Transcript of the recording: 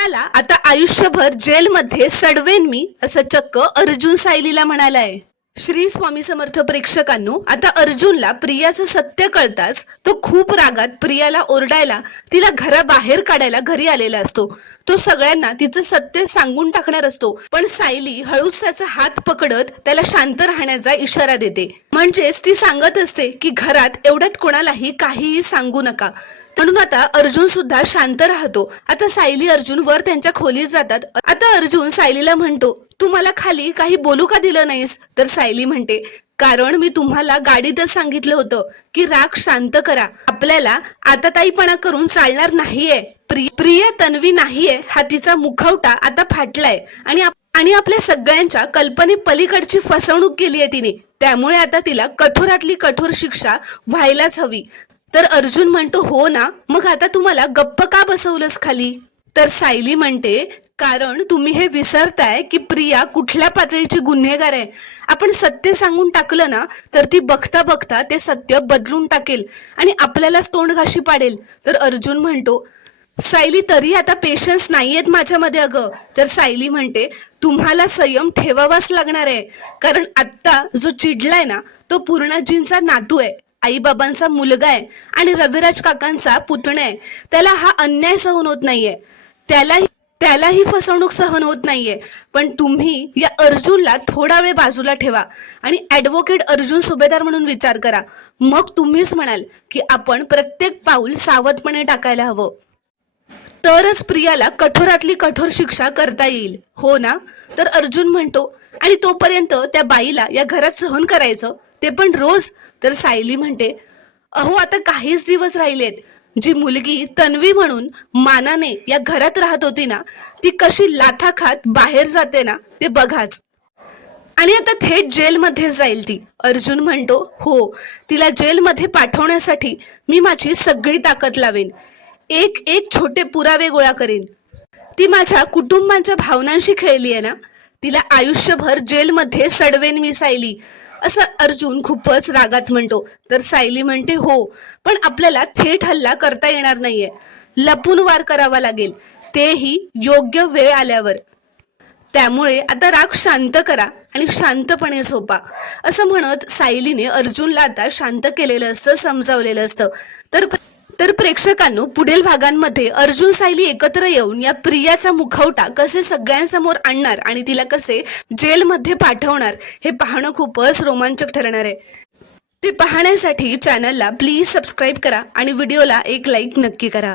प्रियाला आता आयुष्यभर जेलमध्ये सडवेन मी, असं चक्क अर्जुन सायलीला म्हणालाय. श्री स्वामी समर्थ प्रेक्षकांनो, आता अर्जुनला प्रियाचं सत्य कळताच तो खूप रागात प्रियाला ओरडायला, तिला घराबाहेर काढायला घरी आलेला असतो. तो सगळ्यांना तिचं सत्य सांगून टाकणार असतो, पण सायली हळूच त्याचा हात पकडत त्याला शांत राहण्याचा इशारा देते. म्हणजेच ती सांगत असते की घरात एवढ्यात कोणालाही काहीही सांगू नका. म्हणून आता अर्जुन सुद्धा शांत राहतो. आता सायली अर्जुन वर त्यांच्या खोलीत जातात. आता अर्जुन सायलीला म्हणतो, तू मला खाली काही बोलू का दिलं नाहीस? तर सायली म्हणते, कारण मी तुम्हाला गाडीतच सांगितलं होतं की राग शांत करा, आपल्याला आताताईपणा करून चालणार नाहीये. प्रिया तन्वी नाहीये हा तिचा मुखवटा आता फाटलाय आणि आपल्या सगळ्यांच्या कल्पने पलीकडची फसवणूक केली आहे तिने. त्यामुळे आता तिला कठोरातली कठोर शिक्षा व्हायलाच हवी. तर अर्जुन म्हणतो, हो ना, मग आता तुम्हाला गप्प का बसवलंस खाली? तर सायली म्हणते, कारण तुम्ही हे विसरताय की प्रिया कुठल्या पातळीची गुन्हेगार आहे. आपण सत्य सांगून टाकलं ना तर ती बघता बघता ते सत्य बदलून टाकेल आणि आपल्यालाच तोंड घाशी पाडेल. तर अर्जुन म्हणतो, सायली तरी आता पेशन्स नाहीयेत माझ्यामध्ये अगं. तर सायली म्हणते, तुम्हाला संयम ठेवावाच लागणार आहे, कारण आत्ता जो चिडलाय ना तो पूर्णाजींचा नातू आहे, आईबाबांचा मुलगा आहे आणि रविराज काकांचा पुतण्या आहे. त्याला हा अन्याय सहन होत नाहीये, त्यालाही फसवणूक सहन होत नाहीये. पण तुम्ही या अर्जुनला थोडा वेळ बाजूला ठेवा आणि ॲडव्होकेट अर्जुन सुभेदार म्हणून विचार करा. मग तुम्हीच म्हणाल की आपण प्रत्येक पाऊल सावधपणे टाकायला हवं, तरच प्रियाला कठोरातली कठोर शिक्षा करता येईल, हो ना? तर अर्जुन म्हणतो, आणि तोपर्यंत त्या बाईला या घरात सहन करायचं, ते पण रोज? तर सायली म्हणते, अहो आता काहीच दिवस राहिलेत. जी मुलगी तन्वी म्हणून मानाने या घरात राहत होती ना, ती कशी लाथा खात बाहेर जाते ना ते बघाच. आणि आता थेट जेलमध्ये जाईल ती. अर्जुन म्हणतो, हो, तिला जेलमध्ये पाठवण्यासाठी मी माझी सगळी ताकद लावेन, एक एक छोटे पुरावे गोळा करेन. ती माझ्या कुटुंबांच्या भावनांशी खेळली आहे ना, तिला आयुष्यभर जेलमध्ये सडवेन मी सायली, असं अर्जुन खूपच रागात म्हणतो. तर सायली म्हणते, हो, पण आपल्याला थेट हल्ला करता येणार नाहीये, लपून वार करावा लागेल, तेही योग्य वेळ आल्यावर. त्यामुळे आता राग शांत करा आणि शांतपणे झोपा, असं म्हणत सायलीने अर्जुनला आता शांत केलेलं असतं, समजावलेलं असतं. तर प्रेक्षकांनो, पुढील भागांमध्ये अर्जुन सायली एकत्र येऊन या प्रियाचा मुखवटा कसे सगळ्यांसमोर आणणार आणि तिला कसे जेलमध्ये पाठवणार हे पाहणं खूपच रोमांचक ठरणार आहे. ते पाहण्यासाठी चॅनलला प्लीज सबस्क्राईब करा आणि व्हिडिओला एक लाईक नक्की करा.